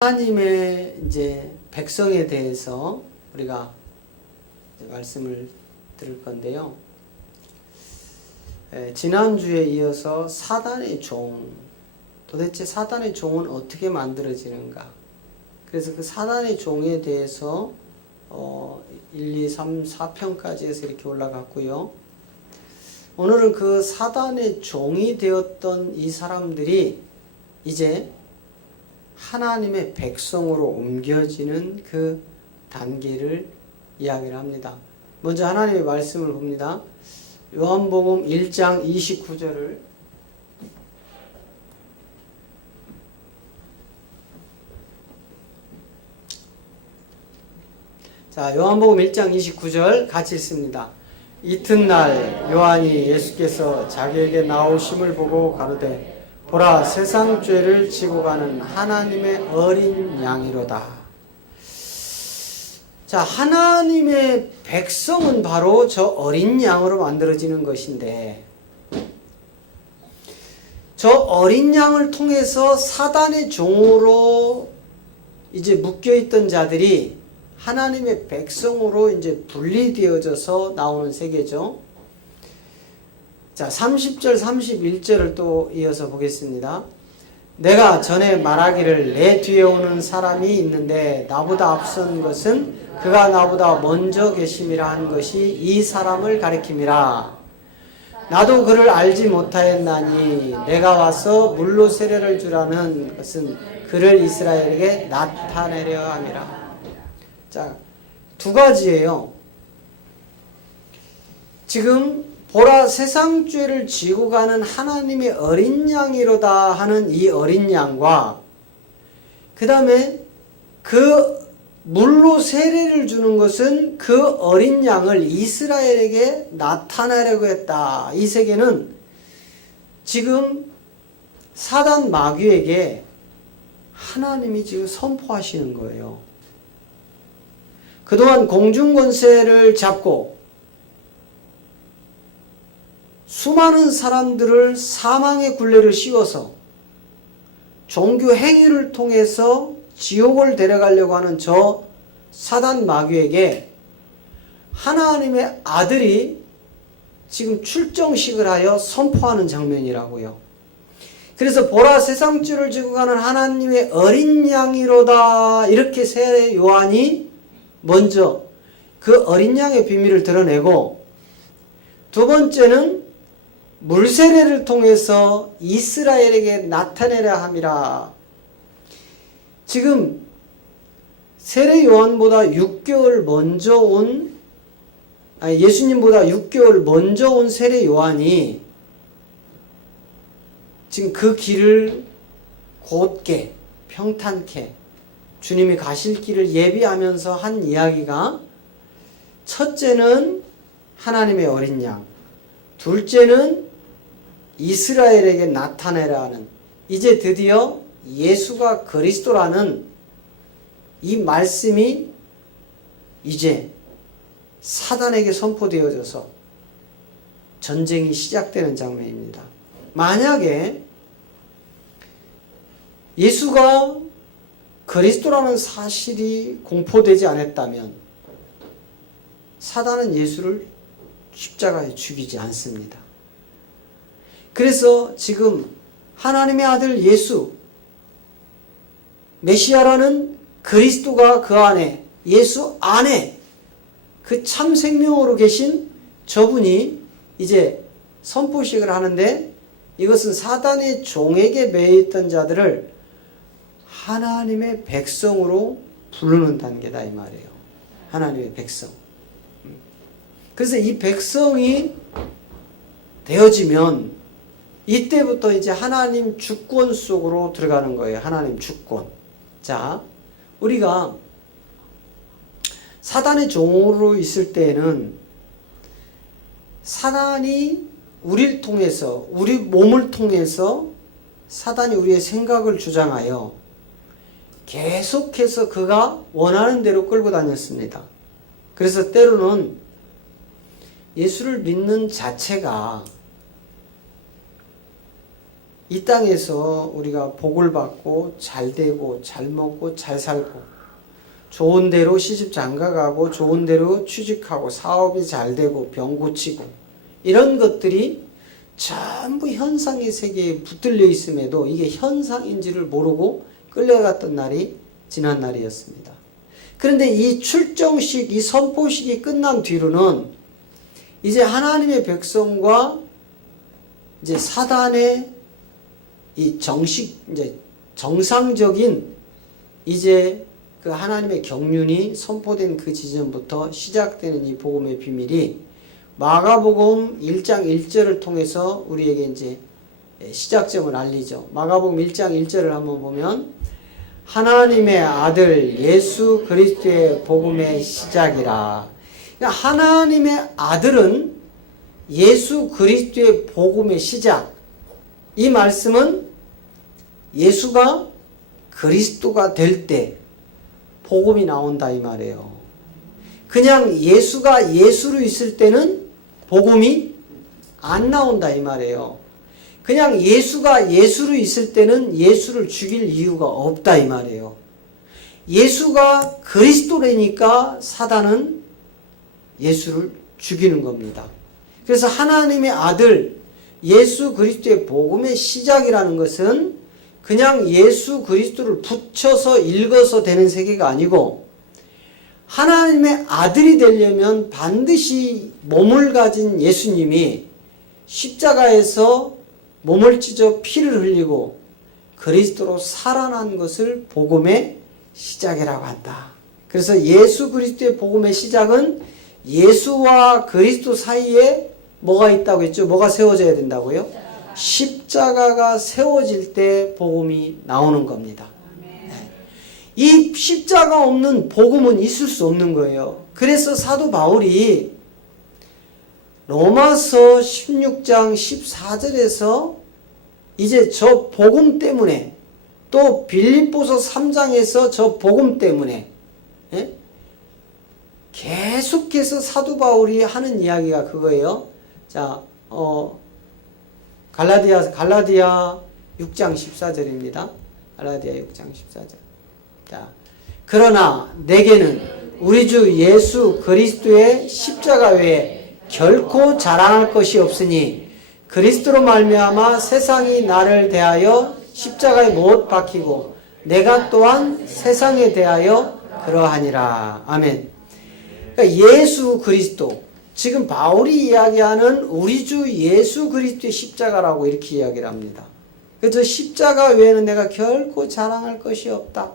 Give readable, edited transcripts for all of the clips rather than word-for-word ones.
하나님의 이제 백성에 대해서 우리가 말씀을 들을 건데요. 지난주에 이어서 사단의 종, 도대체 사단의 종은 어떻게 만들어지는가? 그래서 그 사단의 종에 대해서 1, 2, 3, 4편까지 해서 이렇게 올라갔고요. 오늘은 그 사단의 종이 되었던 이 사람들이 이제 하나님의 백성으로 옮겨지는 그 단계를 이야기를 합니다. 먼저 하나님의 말씀을 봅니다. 요한복음 1장 29절을 자, 요한복음 1장 29절 같이 읽습니다. 이튿날 요한이 예수께서 자기에게 나오심을 보고 가로되 보라, 세상 죄를 지고 가는 하나님의 어린 양이로다. 자, 하나님의 백성은 바로 저 어린 양으로 만들어지는 것인데, 저 어린 양을 통해서 사단의 종으로 이제 묶여있던 자들이 하나님의 백성으로 이제 분리되어져서 나오는 세계죠. 자, 30절, 31절을 또 이어서 보겠습니다. 내가 전에 말하기를 내 뒤에 오는 사람이 있는데 나보다 앞선 것은 그가 나보다 먼저 계심이라 한 것이 이 사람을 가리킴이라. 나도 그를 알지 못하였나니 내가 와서 물로 세례를 주라는 것은 그를 이스라엘에게 나타내려 함이라. 자, 두 가지예요. 지금 보라, 세상 죄를 지고 가는 하나님의 어린 양이로다 하는 이 어린 양과 그 다음에 그 물로 세례를 주는 것은 그 어린 양을 이스라엘에게 나타내려고 했다. 이 세계는 지금 사단 마귀에게 하나님이 지금 선포하시는 거예요. 그동안 공중권세를 잡고 수많은 사람들을 사망의 굴레를 씌워서 종교 행위를 통해서 지옥을 데려가려고 하는 저 사단 마귀에게 하나님의 아들이 지금 출정식을 하여 선포하는 장면이라고요. 그래서 보라, 세상 죄를 지고 가는 하나님의 어린 양이로다, 이렇게 세례 요한이 먼저 그 어린 양의 비밀을 드러내고, 두 번째는 물세례를 통해서 이스라엘에게 나타내려 함이라. 지금 세례 요한보다 6개월 먼저 온, 예수님보다 6개월 먼저 온 세례 요한이 지금 그 길을 곧게 평탄케 주님이 가실 길을 예비하면서 한 이야기가, 첫째는 하나님의 어린 양, 둘째는 이스라엘에게 나타내라 하는, 이제 드디어 예수가 그리스도라는 이 말씀이 이제 사단에게 선포되어져서 전쟁이 시작되는 장면입니다. 만약에 예수가 그리스도라는 사실이 공포되지 않았다면 사단은 예수를 십자가에 죽이지 않습니다. 그래서 지금 하나님의 아들 예수, 메시아라는 그리스도가 그 안에, 예수 안에 그 참 생명으로 계신 저분이 이제 선포식을 하는데, 이것은 사단의 종에게 매여있던 자들을 하나님의 백성으로 부르는 단계다, 이 말이에요. 하나님의 백성. 그래서 이 백성이 되어지면 이때부터 이제 하나님 주권 속으로 들어가는 거예요. 하나님 주권. 자, 우리가 사단의 종으로 있을 때에는 사단이 우리를 통해서, 우리 몸을 통해서 사단이 우리의 생각을 주장하여 계속해서 그가 원하는 대로 끌고 다녔습니다. 그래서 때로는 예수를 믿는 자체가 이 땅에서 우리가 복을 받고 잘 되고 잘 먹고 잘 살고 좋은 대로 시집 장가가고 좋은 대로 취직하고 사업이 잘 되고 병 고치고 이런 것들이 전부 현상의 세계에 붙들려 있음에도 이게 현상인지를 모르고 끌려갔던 날이 지난 날이었습니다. 그런데 이 출정식, 이 선포식이 끝난 뒤로는 이제 하나님의 백성과 이제 사단의 이 이제 정상적인 이제 그 하나님의 경륜이 선포된 그 지점부터 시작되는 이 복음의 비밀이 마가복음 1장 1절을 통해서 우리에게 이제 시작점을 알리죠. 마가복음 1장 1절을 한번 보면 하나님의 아들 예수 그리스도의 복음의 시작이라. 그러니까 하나님의 아들은 예수 그리스도의 복음의 시작. 이 말씀은 예수가 그리스도가 될 때 복음이 나온다 이 말이에요. 그냥 예수가 예수로 있을 때는 복음이 안 나온다 이 말이에요. 그냥 예수가 예수로 있을 때는 예수를 죽일 이유가 없다 이 말이에요. 예수가 그리스도라니까 사단은 예수를 죽이는 겁니다. 그래서 하나님의 아들 예수 그리스도의 복음의 시작이라는 것은 그냥 예수 그리스도를 붙여서 읽어서 되는 세계가 아니고 하나님의 아들이 되려면 반드시 몸을 가진 예수님이 십자가에서 몸을 찢어 피를 흘리고 그리스도로 살아난 것을 복음의 시작이라고 한다. 그래서 예수 그리스도의 복음의 시작은 예수와 그리스도 사이에 뭐가 있다고 했죠? 뭐가 세워져야 된다고요? 십자가가 세워질 때 복음이 나오는 겁니다. 이 십자가 없는 복음은 있을 수 없는 거예요. 그래서 사도 바울이 로마서 16장 14절에서 이제 저 복음 때문에 또 빌립보서 3장에서 저 복음 때문에 계속해서 사도 바울이 하는 이야기가 그거예요. 자, 갈라디아 6장 14절입니다. 갈라디아 6장 14절. 자, 그러나 내게는 우리 주 예수 그리스도의 십자가 외에 결코 자랑할 것이 없으니 그리스도로 말미암아 세상이 나를 대하여 십자가에 못 박히고 내가 또한 세상에 대하여 그러하니라. 아멘. 그러니까 예수 그리스도, 지금 바울이 이야기하는 우리 주 예수 그리스도의 십자가라고 이렇게 이야기를 합니다. 그래서 십자가 외에는 내가 결코 자랑할 것이 없다.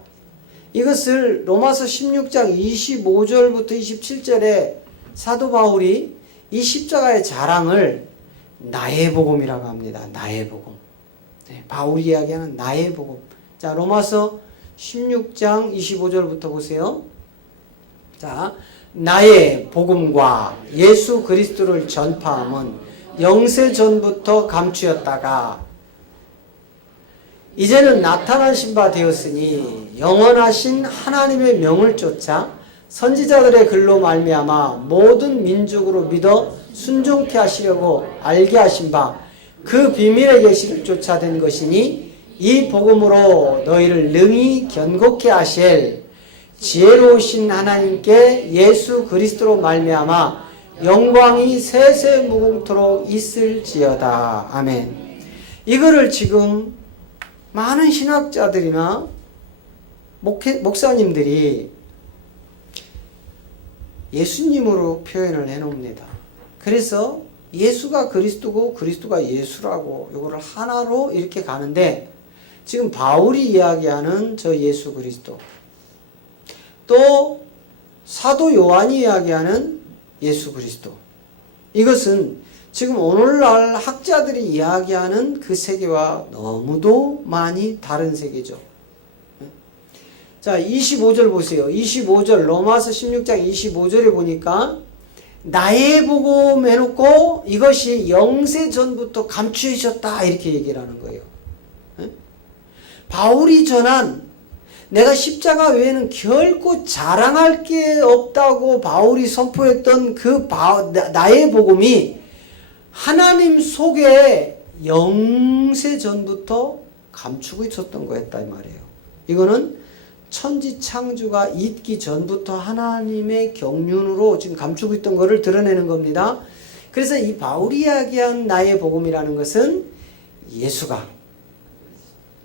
이것을 로마서 16장 25절부터 27절에 사도 바울이 이 십자가의 자랑을 나의 복음이라고 합니다. 나의 복음. 네, 바울이 이야기하는 나의 복음. 자, 로마서 16장 25절부터 보세요. 자, 나의 복음과 예수 그리스도를 전파함은 영세 전부터 감추었다가 이제는 나타나신 바 되었으니 영원하신 하나님의 명을 쫓아 선지자들의 글로 말미암아 모든 민족으로 믿어 순종케 하시려고 알게 하신 바 그 비밀의 계시를 쫓아된 것이니 이 복음으로 너희를 능히 견고케 하실 지혜로우신 하나님께 예수 그리스도로 말미암아 영광이 세세 무궁토록 있을지어다. 아멘. 이거를 지금 많은 신학자들이나 목사님들이 예수님으로 표현을 해놓습니다. 그래서 예수가 그리스도고 그리스도가 예수라고 이거를 하나로 이렇게 가는데 지금 바울이 이야기하는 저 예수 그리스도 또 사도 요한이 이야기하는 예수 그리스도 이것은 지금 오늘날 학자들이 이야기하는 그 세계와 너무도 많이 다른 세계죠. 자, 25절 보세요. 25절 로마서 16장 25절에 보니까 나의 복음 해놓고 이것이 영세 전부터 감추어졌다 이렇게 얘기를 하는 거예요. 바울이 전한 내가 십자가 외에는 결코 자랑할 게 없다고 바울이 선포했던 그 나의 복음이 하나님 속에 영세 전부터 감추고 있었던 거였다 이 말이에요. 이거는 천지 창조가 있기 전부터 하나님의 경륜으로 지금 감추고 있던 것을 드러내는 겁니다. 그래서 이 바울이 이야기한 나의 복음이라는 것은 예수가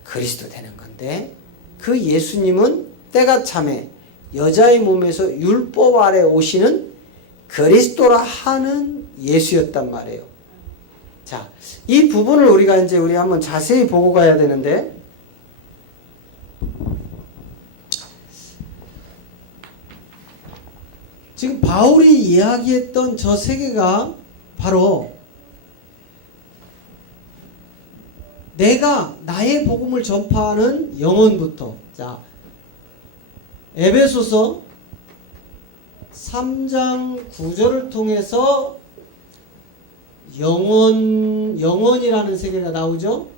그리스도 되는 건데, 그 예수님은 때가 참에 여자의 몸에서 율법 아래 오시는 그리스도라 하는 예수였단 말이에요. 자, 이 부분을 우리 한번 자세히 보고 가야 되는데, 지금 바울이 이야기했던 저 세계가 바로 내가 나의 복음을 전파하는 영혼부터, 자, 에베소서 3장 9절을 통해서 영원이라는 세계가 나오죠.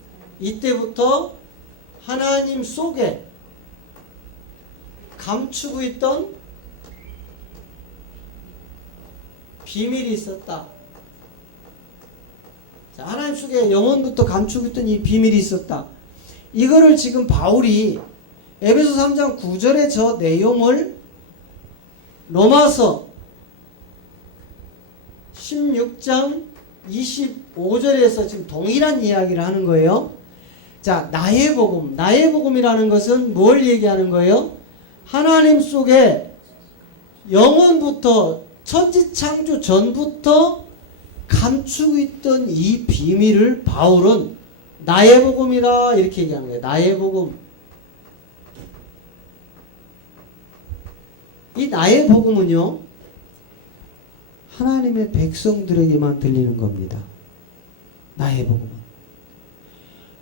이때부터 하나님 속에 감추고 있던 비밀이 있었다. 자, 하나님 속에 영원부터 감추고 있던 이 비밀이 있었다. 이거를 지금 바울이 에베소 3장 9절의 저 내용을 로마서 16장 25절에서 지금 동일한 이야기를 하는 거예요. 자, 나의 복음. 나의 복음이라는 것은 뭘 얘기하는 거예요? 하나님 속에 영원부터 천지창조 전부터 감추고 있던 이 비밀을 바울은 나의 복음이다 이렇게 얘기하는 거예요. 나의 복음. 이 나의 복음은요, 하나님의 백성들에게만 들리는 겁니다. 나의 복음은.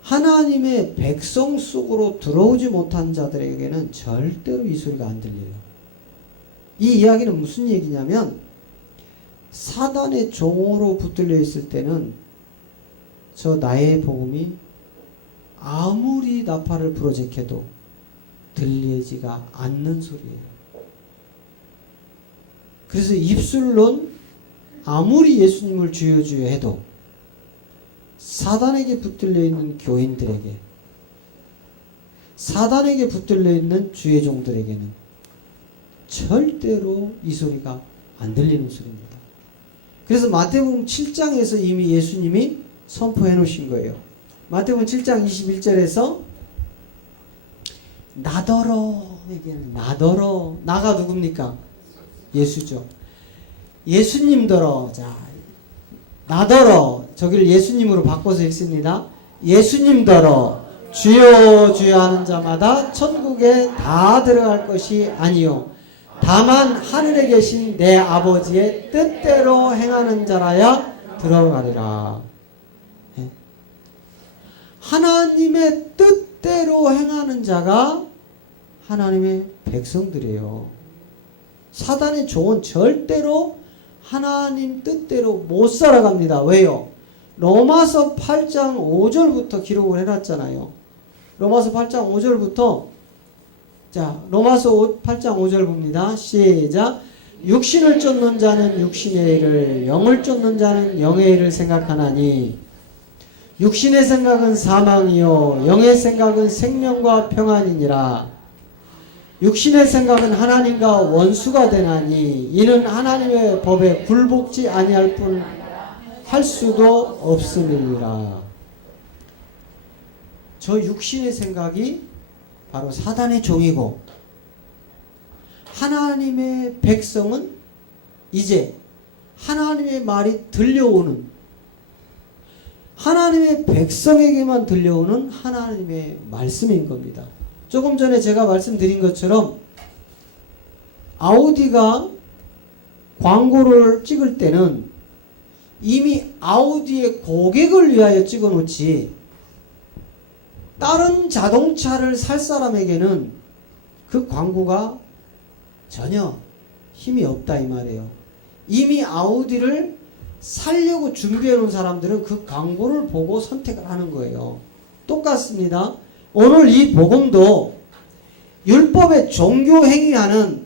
하나님의 백성 속으로 들어오지 못한 자들에게는 절대로 이 소리가 안 들려요. 이 이야기는 무슨 얘기냐면, 사단의 종으로 붙들려 있을 때는 저 나의 복음이 아무리 나팔을 부러제껴도 들리지가 않는 소리예요. 그래서 입술론 아무리 예수님을 주여 주여 해도 사단에게 붙들려 있는 교인들에게, 사단에게 붙들려 있는 주의 종들에게는 절대로 이 소리가 안 들리는 소리입니다. 그래서 마태복음 7장에서 이미 예수님이 선포해 놓으신 거예요. 마태복음 7장 21절에서 나더러, 나더러, 나가 누굽니까? 예수죠. 예수님더러, 자, 나더러, 저기를 예수님으로 바꿔서 읽습니다. 예수님더러 주여 주여 하는 자마다 천국에 다 들어갈 것이 아니요 다만 하늘에 계신 내 아버지의 뜻대로 행하는 자라야 들어가리라. 하나님의 뜻대로 행하는 자가 하나님의 백성들이에요. 사단의 종은 절대로 하나님 뜻대로 못 살아갑니다. 왜요? 로마서 8장 5절부터 기록을 해놨잖아요. 로마서 8장 5절부터, 자, 로마서 8장 5절 봅니다. 시작. 육신을 쫓는 자는 육신의 일을, 영을 쫓는 자는 영의 일을 생각하나니 육신의 생각은 사망이요 영의 생각은 생명과 평안이니라. 육신의 생각은 하나님과 원수가 되나니 이는 하나님의 법에 굴복지 아니할 뿐 할 수도 없음이니라. 저 육신의 생각이 바로 사단의 종이고, 하나님의 백성은 이제 하나님의 말이 들려오는, 하나님의 백성에게만 들려오는 하나님의 말씀인 겁니다. 조금 전에 제가 말씀드린 것처럼 아우디가 광고를 찍을 때는 이미 아우디의 고객을 위하여 찍어 놓지, 다른 자동차를 살 사람에게는 그 광고가 전혀 힘이 없다 이 말이에요. 이미 아우디를 살려고 준비해 놓은 사람들은 그 광고를 보고 선택을 하는 거예요. 똑같습니다. 오늘 이 복음도 율법의 종교 행위하는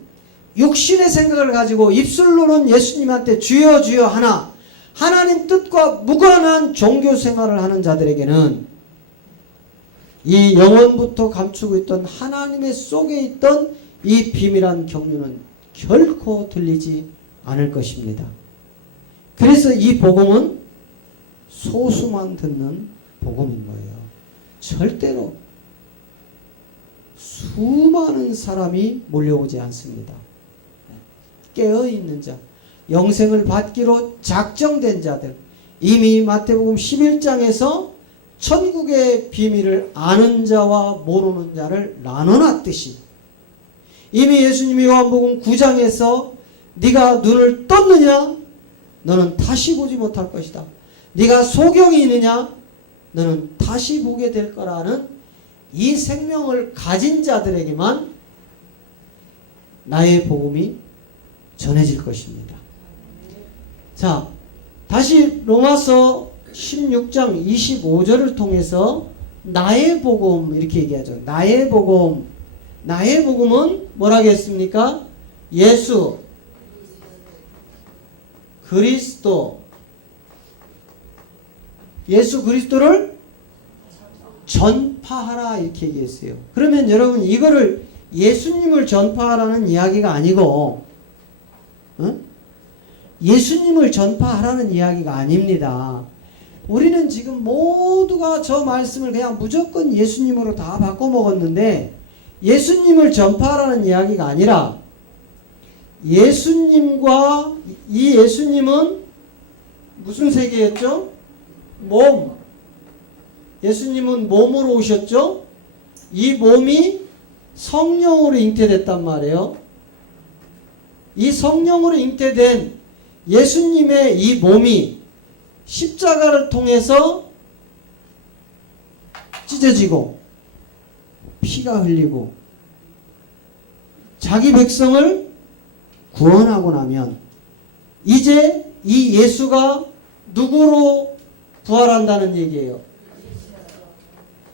육신의 생각을 가지고 입술로는 예수님한테 주여 주여 하나 하나님 뜻과 무관한 종교 생활을 하는 자들에게는 이 영원부터 감추고 있던 하나님의 속에 있던 이 비밀한 경륜은 결코 들리지 않을 것입니다. 그래서 이 복음은 소수만 듣는 복음인 거예요. 절대로 수많은 사람이 몰려오지 않습니다. 깨어있는 자, 영생을 받기로 작정된 자들, 이미 마태복음 11장에서 천국의 비밀을 아는 자와 모르는 자를 나눠놨듯이 이미 예수님이 요한복음 9장에서 네가 눈을 떴느냐? 너는 다시 보지 못할 것이다. 네가 소경이 있느냐? 너는 다시 보게 될 거라는 이 생명을 가진 자들에게만 나의 복음이 전해질 것입니다. 자, 다시 로마서 16장 25절을 통해서 나의 복음 이렇게 얘기하죠. 나의 복음. 나의 복음은 뭐라고 했습니까? 예수 그리스도, 예수 그리스도를 전파하라 이렇게 얘기했어요. 그러면 여러분 이거를 예수님을 전파하라는 이야기가 아니고 예수님을 전파하라는 이야기가 아닙니다. 우리는 지금 모두가 저 말씀을 그냥 무조건 예수님으로 다 바꿔 먹었는데 예수님을 전파하라는 이야기가 아니라 예수님과 이 예수님은 무슨 세계였죠? 몸. 예수님은 몸으로 오셨죠? 이 몸이 성령으로 잉태됐단 말이에요. 이 성령으로 잉태된 예수님의 이 몸이 십자가를 통해서 찢어지고 피가 흘리고 자기 백성을 구원하고 나면 이제 이 예수가 누구로 부활한다는 얘기예요?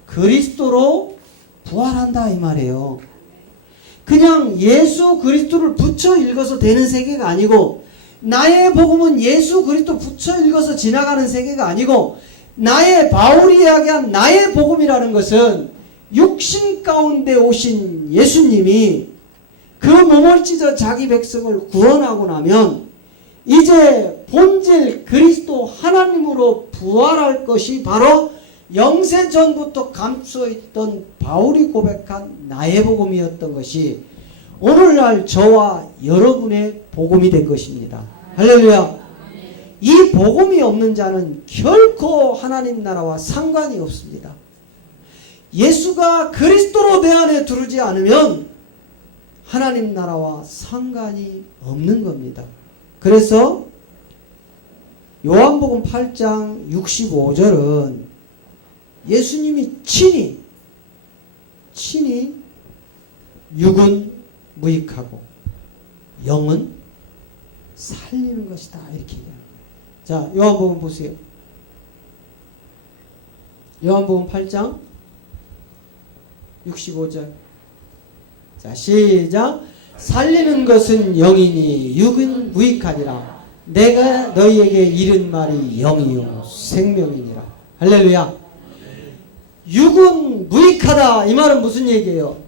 그리스도로 부활한다 이 말이에요. 그냥 예수 그리스도를 붙여 읽어서 되는 세계가 아니고 나의 복음은 예수 그리스도 붙여 읽어서 지나가는 세계가 아니고 나의 바울이 이야기한 나의 복음이라는 것은 육신 가운데 오신 예수님이 그 몸을 찢어 자기 백성을 구원하고 나면 이제 본질 그리스도 하나님으로 부활할 것이 바로 영세전부터 감추어 있던 바울이 고백한 나의 복음이었던 것이 오늘날 저와 여러분의 복음이 된 것입니다. 할렐루야. 이 복음이 없는 자는 결코 하나님 나라와 상관이 없습니다. 예수가 그리스도로 내 안에 들어오지 않으면 하나님 나라와 상관이 없는 겁니다. 그래서 요한복음 8장 65절은 예수님이 친히 육은 무익하고 영은 살리는 것이다 이렇게 얘기합니다. 자, 요한복음 보세요. 요한복음 8장 65절. 자, 시작. 살리는 것은 영이니 육은 무익하니라. 내가 너희에게 이른 말이 영이요 생명이니라. 할렐루야. 육은 무익하다. 이 말은 무슨 얘기예요?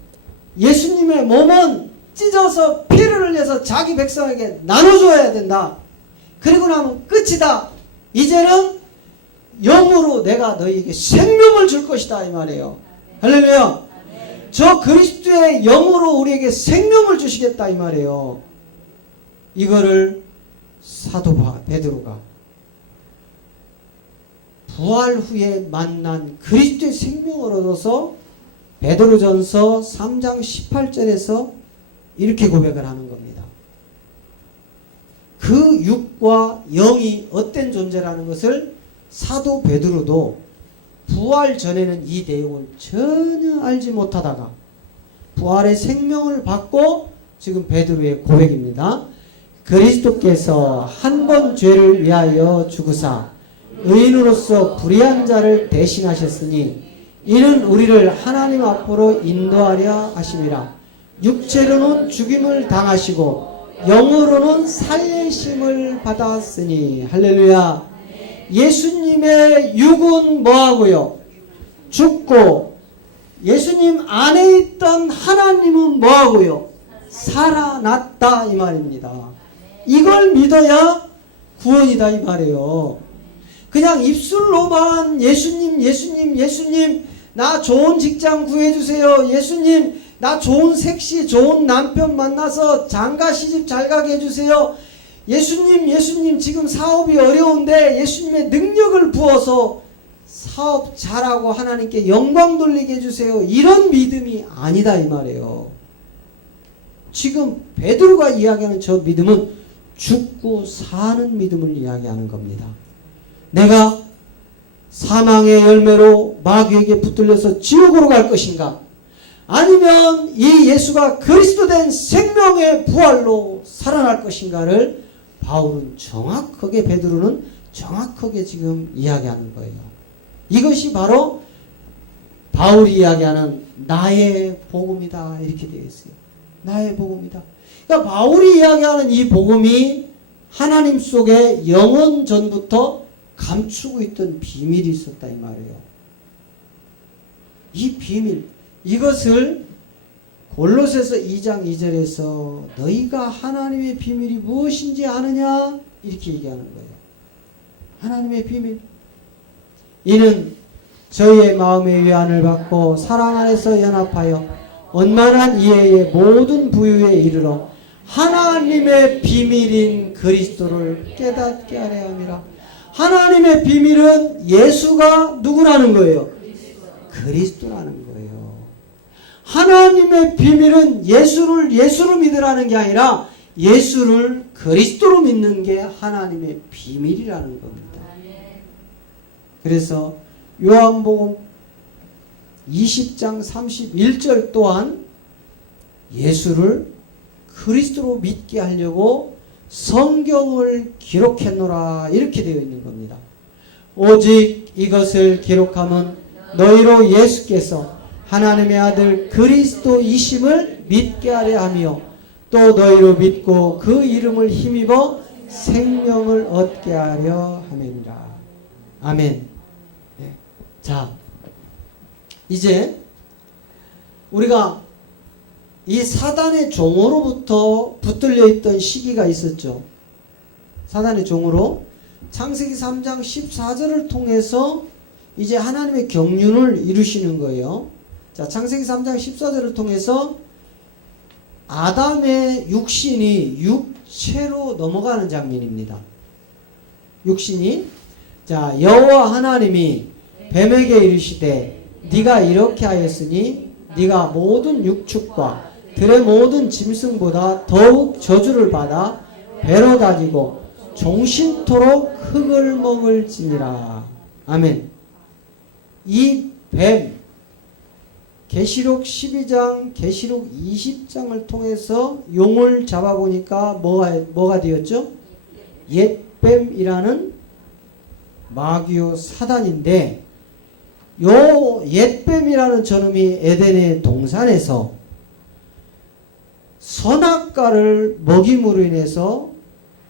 예수님의 몸은 찢어서 피를 흘려서 자기 백성에게 나눠줘야 된다. 그리고 나면 끝이다. 이제는 영으로 내가 너희에게 생명을 줄 것이다 이 말이에요. 할렐루야. 저 그리스도의 영으로 우리에게 생명을 주시겠다 이 말이에요. 이거를 사도 베드로가 부활 후에 만난 그리스도의 생명을 얻어서 베드로전서 3장 18절에서 이렇게 고백을 하는 겁니다. 그 육과 영이 어떤 존재라는 것을 사도 베드로도 부활 전에는 이 내용을 전혀 알지 못하다가 부활의 생명을 받고 지금 베드로의 고백입니다. 그리스도께서 한 번 죄를 위하여 죽으사 의인으로서 불의한 자를 대신하셨으니 이는 우리를 하나님 앞으로 인도하려 하심이라. 육체로는 죽임을 당하시고 영으로는 살리심을 받았으니. 할렐루야. 예수님의 육은 뭐하고요? 죽고 예수님 안에 있던 하나님은 뭐하고요? 살아났다 이 말입니다. 이걸 믿어야 구원이다 이 말이에요. 그냥 입술로만 예수님 예수님 예수님 나 좋은 직장 구해주세요. 예수님 나 좋은 색시 좋은 남편 만나서 장가 시집 잘 가게 해주세요. 예수님 예수님 지금 사업이 어려운데 예수님의 능력을 부어서 사업 잘하고 하나님께 영광 돌리게 해주세요. 이런 믿음이 아니다 이 말이에요. 지금 베드로가 이야기하는 저 믿음은 죽고 사는 믿음을 이야기하는 겁니다. 내가 사망의 열매로 마귀에게 붙들려서 지옥으로 갈 것인가? 아니면 이 예수가 그리스도 된 생명의 부활로 살아날 것인가를 바울은 정확하게, 베드로는 정확하게 지금 이야기하는 거예요. 이것이 바로 바울이 이야기하는 나의 복음이다 이렇게 되어 있어요. 나의 복음이다. 그러니까 바울이 이야기하는 이 복음이 하나님 속에 영원 전부터 감추고 있던 비밀이 있었다 이 말이에요. 이 비밀, 이것을 골로새서 2장 2절에서 너희가 하나님의 비밀이 무엇인지 아느냐 이렇게 얘기하는 거예요. 하나님의 비밀. 이는 저희의 마음의 위안을 받고 사랑 안에서 연합하여 원만한 이해의 모든 부유에 이르러 하나님의 비밀인 그리스도를 깨닫게 하려 함이라. 하나님의 비밀은 예수가 누구라는 거예요? 그리스도라는 거예요. 하나님의 비밀은 예수를 예수로 믿으라는 게 아니라 예수를 그리스도로 믿는 게 하나님의 비밀이라는 겁니다. 그래서 요한복음 20장 31절 또한 예수를 그리스도로 믿게 하려고 성경을 기록했노라 이렇게 되어 있는 겁니다. 오직 이것을 기록함은 너희로 예수께서 하나님의 아들 그리스도이심을 믿게 하려 하며 또 너희로 믿고 그 이름을 힘입어 생명을 얻게 하려 함이니라. 아멘. 네. 자, 이제 우리가 이 사단의 종으로부터 붙들려 있던 시기가 있었죠. 사단의 종으로 창세기 3장 14절을 통해서 이제 하나님의 경륜을 이루시는 거예요. 자, 창세기 3장 14절을 통해서 아담의 육신이 육체로 넘어가는 장면입니다. 육신이, 자, 여호와 하나님이 뱀에게 이르시되 네가 이렇게 하였으니 네가 모든 육축과 들의 모든 짐승보다 더욱 저주를 받아 배로 다니고 종신토록 흙을 먹을지니라. 아멘. 이 뱀, 계시록 12장, 계시록 20장을 통해서 용을 잡아보니까 뭐가 되었죠? 옛뱀이라는 마귀요 사단인데, 요 옛뱀이라는 저놈이 에덴의 동산에서 선악과를 먹임으로 인해서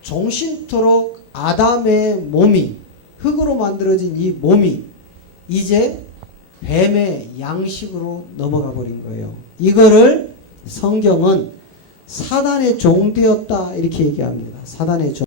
종신토록 아담의 몸이, 흙으로 만들어진 이 몸이 이제 뱀의 양식으로 넘어가 버린 거예요. 이거를 성경은 사단의 종 되었다 이렇게 얘기합니다. 사단의 종.